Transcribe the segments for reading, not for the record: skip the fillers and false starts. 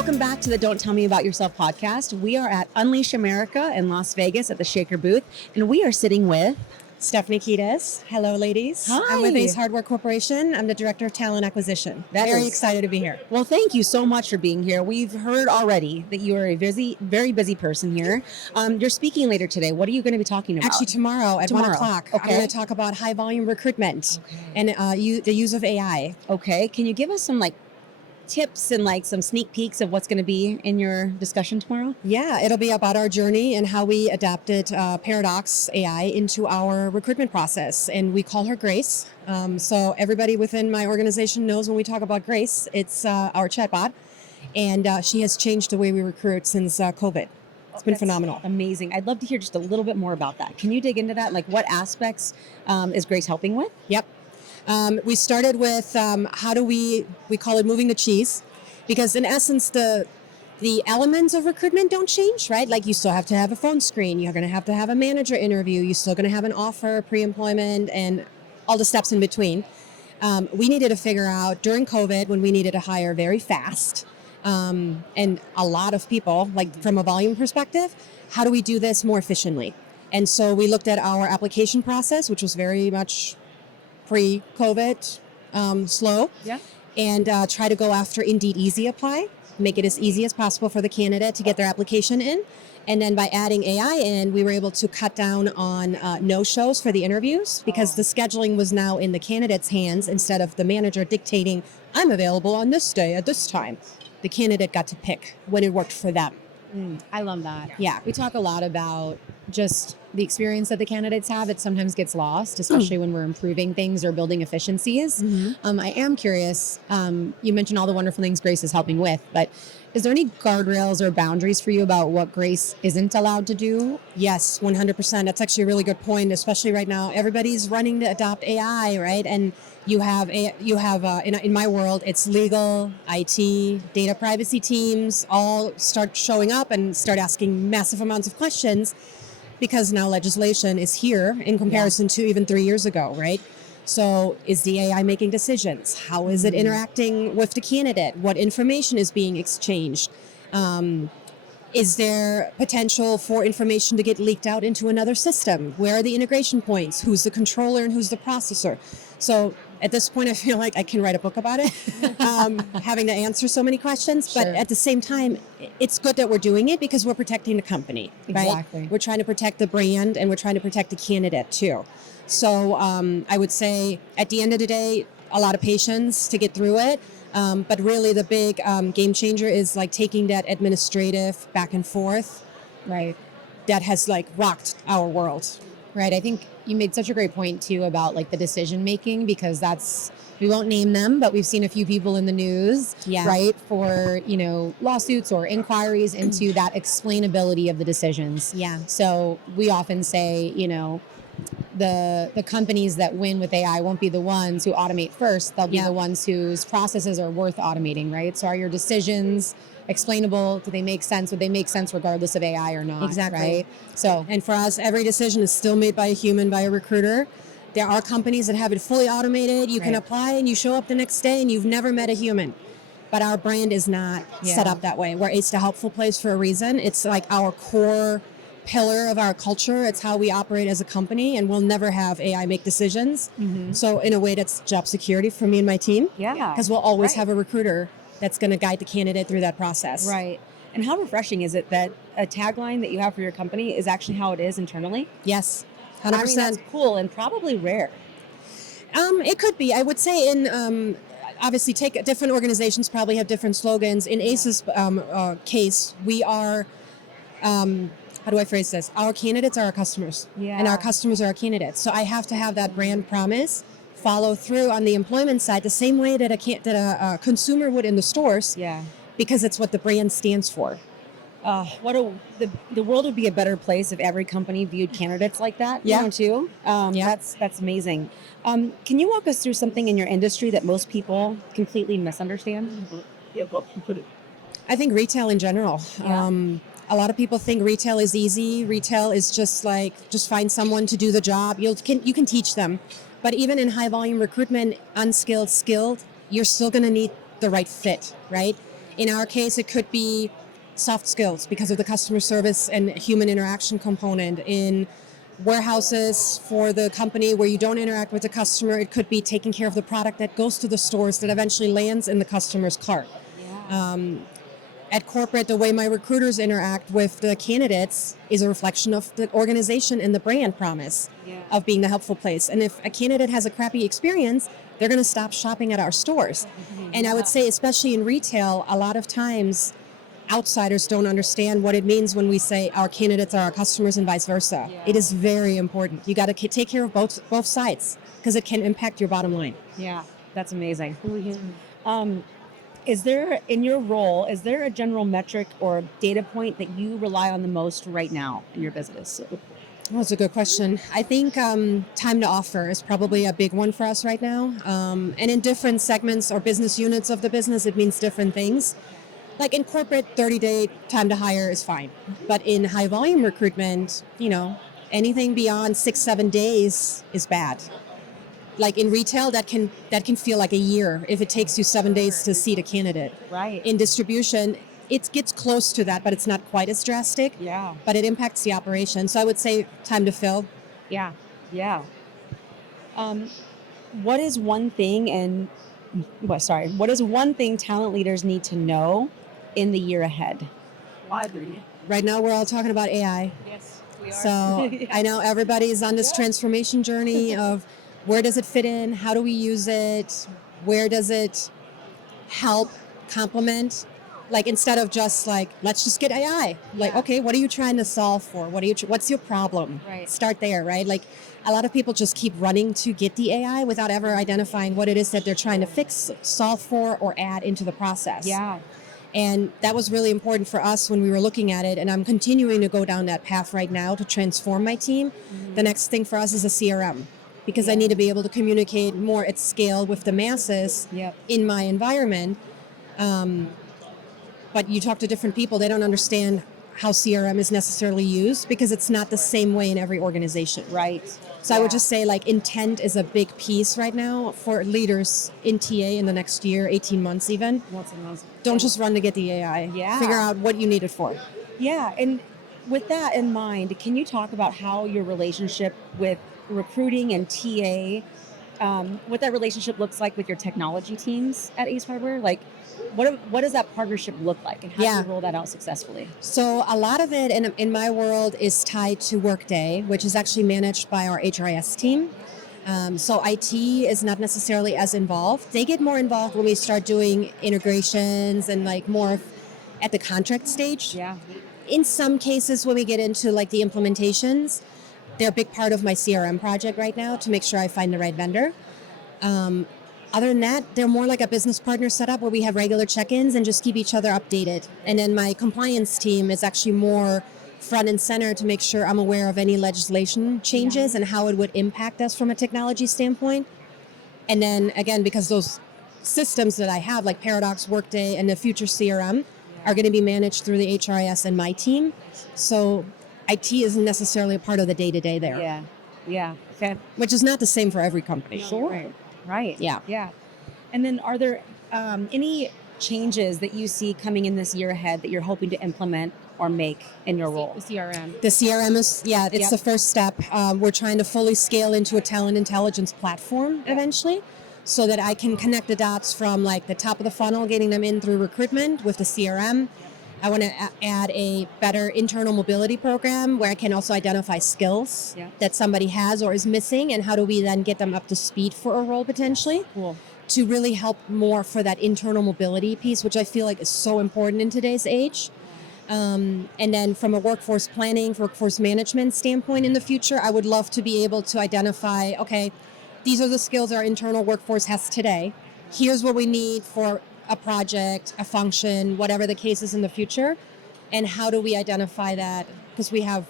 Welcome back to the Don't Tell Me About Yourself podcast. We are at Unleash America in Las Vegas at the Shaker booth, and we are sitting with Stef Nikitas. Hello, ladies. Hi. I'm with Ace Hardware Corporation. I'm the Director of Talent Acquisition. Very excited to be here. Well, thank you so much for being here. We've heard already that you are a very busy person here. You're speaking later today. What are you going to be talking about? Actually, tomorrow at 1 o'clock, Okay. I'm going to talk about high volume recruitment and the use of AI. Okay. Can you give us some tips and some sneak peeks of what's going to be in your discussion tomorrow? Yeah, it'll be about our journey and how we adapted Paradox AI into our recruitment process. And we call her Grace. So everybody within my organization knows when we talk about Grace, it's our chatbot. And she has changed the way we recruit since COVID. It's been phenomenal. Amazing. I'd love to hear just a little bit more about that. Can you dig into that? What aspects is Grace helping with? Yep. We started with how do we call it moving the cheese, because in essence the elements of recruitment don't change, right? Like you still have to have a phone screen, you're going to have a manager interview, you're still going to have an offer, pre-employment, and all the steps in between. We needed to figure out during COVID when we needed to hire very fast and a lot of people, from a volume perspective, how do we do this more efficiently? And so we looked at our application process, which was very much pre-COVID, slow, and try to go after Indeed Easy Apply, make it as easy as possible for the candidate to get their application in. And then by adding AI in, we were able to cut down on no-shows for the interviews because the scheduling was now in the candidate's hands instead of the manager dictating, I'm available on this day at this time. The candidate got to pick when it worked for them. I love that. Yeah. We talk a lot about just the experience that the candidates have. It sometimes gets lost, especially when we're improving things or building efficiencies. I am curious, you mentioned all the wonderful things Grace is helping with, but is there any guardrails or boundaries for you about what Grace isn't allowed to do? Yes, 100%. That's actually a really good point, especially right now. Everybody's running to adopt AI, right? And you have in my world, it's legal, IT, data privacy teams all start showing up and start asking massive amounts of questions because now legislation is here in comparison to even 3 years ago, right? So is the AI making decisions? How is it interacting with the candidate? What information is being exchanged? Is there potential for information to get leaked out into another system? Where are the integration points? Who's the controller and who's the processor? So at this point, I feel like I can write a book about it, having to answer so many questions. But at the same time, it's good that we're doing it because we're protecting the company, right? Exactly. We're trying to protect the brand and we're trying to protect the candidate too. So I would say at the end of the day, a lot of patience to get through it. But really the big game changer is taking that administrative back and forth. Right. That has rocked our world. Right. I think you made such a great point too about the decision making, because we won't name them, but we've seen a few people in the news, right, for, lawsuits or inquiries into that explainability of the decisions. Yeah. So we often say, the companies that win with AI won't be the ones who automate first. They'll be the ones whose processes are worth automating, right? So are your decisions explainable? Do they make sense? Would they make sense regardless of AI or not? Exactly. Right? So, and for us, every decision is still made by a human, by a recruiter. There are companies that have it fully automated. You can apply and you show up the next day and you've never met a human. But our brand is not set up that way. We're It's the helpful place for a reason. It's our core pillar of our culture. It's how we operate as a company, and we'll never have AI make decisions. So in a way, that's job security for me and my team. Yeah. Because we'll always have a recruiter that's going to guide the candidate through that process. Right. And how refreshing is it that a tagline that you have for your company is actually how it is internally? Yes, 100%. I mean, that's cool and probably rare. It could be. I would say obviously different organizations probably have different slogans. In ACE's case, we are, how do I phrase this? Our candidates are our customers, and our customers are our candidates. So I have to have that brand promise follow through on the employment side the same way that a consumer would in the stores, because it's what the brand stands for. The world would be a better place if every company viewed candidates like that. Too. That's amazing. Can you walk us through something in your industry that most people completely misunderstand? I think retail in general. A lot of people think retail is easy. Retail is just find someone to do the job. You can teach them. But even in high volume recruitment, unskilled, skilled, you're still going to need the right fit, right? In our case, it could be soft skills because of the customer service and human interaction component. In warehouses for the company where you don't interact with the customer, it could be taking care of the product that goes to the stores that eventually lands in the customer's cart. At corporate, the way my recruiters interact with the candidates is a reflection of the organization and the brand promise of being the helpful place. And if a candidate has a crappy experience, they're going to stop shopping at our stores. And I would say, especially in retail, a lot of times outsiders don't understand what it means when we say our candidates are our customers and vice versa. It is very important. You got to take care of both sides because it can impact your bottom line. Yeah, that's amazing. Is there, in your role, is there a general metric or data point that you rely on the most right now in your business? That's a good question. I think time to offer is probably a big one for us right now. And in different segments or business units of the business, it means different things. Like in corporate, 30-day time to hire is fine. But in high volume recruitment, anything beyond 6-7 days is bad. Like in retail, that can feel like a year if it takes you 7 days to seat a candidate. Right. In distribution, it gets close to that, but it's not quite as drastic. Yeah. But it impacts the operation. So I would say time to fill. Yeah. Yeah. What is one thing talent leaders need to know in the year ahead? Right now, we're all talking about AI. Yes, we are. So I know everybody's on this transformation journey of where does it fit in? How do we use it? Where does it help, complement? Like instead of just like, let's just get AI. Like, okay, what are you trying to solve for? What's your problem? Right. Start there, right? Like a lot of people just keep running to get the AI without ever identifying what it is that they're trying to fix, solve for, or add into the process. Yeah. And that was really important for us when we were looking at it. And I'm continuing to go down that path right now to transform my team. The next thing for us is a CRM. Because I need to be able to communicate more at scale with the masses in my environment. But you talk to different people, they don't understand how CRM is necessarily used because it's not the same way in every organization. Right. So I would just say like intent is a big piece right now for leaders in TA in the next year, 18 months even. Don't just run to get the AI. Yeah. Figure out what you need it for. Yeah. And with that in mind, can you talk about how your relationship with recruiting and TA, what that relationship looks like with your technology teams at Ace Hardware? Like, what does that partnership look like, and how do you roll that out successfully? So a lot of it in my world is tied to Workday, which is actually managed by our HRIS team. So IT is not necessarily as involved. They get more involved when we start doing integrations and like more at the contract stage. Yeah. In some cases, when we get into like the implementations, they're a big part of my CRM project right now to make sure I find the right vendor. Other than that, they're more like a business partner setup where we have regular check-ins and just keep each other updated. And then my compliance team is actually more front and center to make sure I'm aware of any legislation changes and how it would impact us from a technology standpoint. And then again, because those systems that I have, like Paradox, Workday, and the future CRM, are going to be managed through the HRIS and my team. So IT isn't necessarily a part of the day-to-day there. Yeah. Yeah. Okay. Which is not the same for every company. Sure. Right. Yeah. Yeah. And then are there any changes that you see coming in this year ahead that you're hoping to implement or make in your role? The CRM. The CRM is, it's the first step. We're trying to fully scale into a talent intelligence platform eventually, so that I can connect the dots from like the top of the funnel, getting them in through recruitment with the CRM. I want to add a better internal mobility program where I can also identify skills that somebody has or is missing, and how do we then get them up to speed for a role potentially. Cool. To really help more for that internal mobility piece, which I feel like is so important in today's age. And then from a workforce planning, workforce management standpoint in the future, I would love to be able to identify, okay, these are the skills our internal workforce has today. Here's what we need for a project, a function, whatever the case is in the future. And how do we identify that? Because we have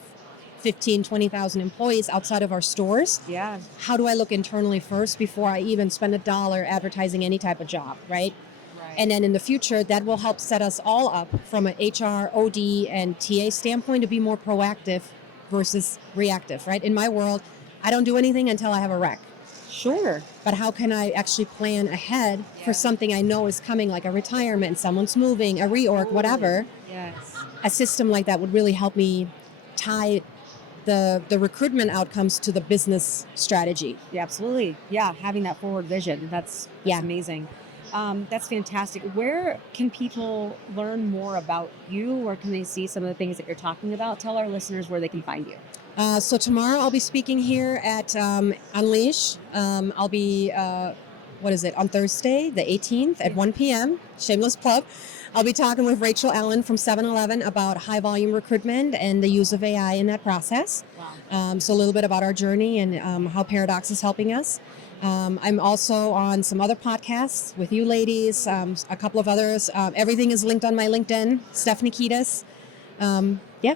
15, 20,000 employees outside of our stores. Yeah. How do I look internally first before I even spend $1 advertising any type of job, right? And then in the future, that will help set us all up from an HR, OD, and TA standpoint to be more proactive versus reactive, right? In my world, I don't do anything until I have a rec. Sure. but how can I actually plan ahead for something I know is coming, like a retirement, someone's moving, a reorg, whatever. Yes. A system like that would really help me tie the recruitment outcomes to the business strategy. Yeah, absolutely. Yeah, having that forward vision. That's Yeah. amazing. That's fantastic. Where can people learn more about you, or can they see some of the things that you're talking about? Tell our listeners where they can find you. So tomorrow I'll be speaking here at Unleash. I'll be, on Thursday, the 18th at 1 p.m., shameless plug. I'll be talking with Rachel Allen from 7-Eleven about high volume recruitment and the use of AI in that process. Wow. So a little bit about our journey and how Paradox is helping us. I'm also on some other podcasts with you ladies, a couple of others. Everything is linked on my LinkedIn, Stef Nikitas. Yeah.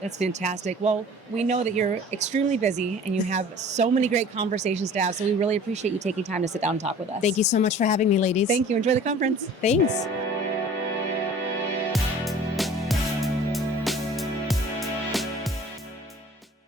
That's fantastic. Well, we know that you're extremely busy and you have so many great conversations to have. So we really appreciate you taking time to sit down and talk with us. Thank you so much for having me, ladies. Thank you. Enjoy the conference. Thanks.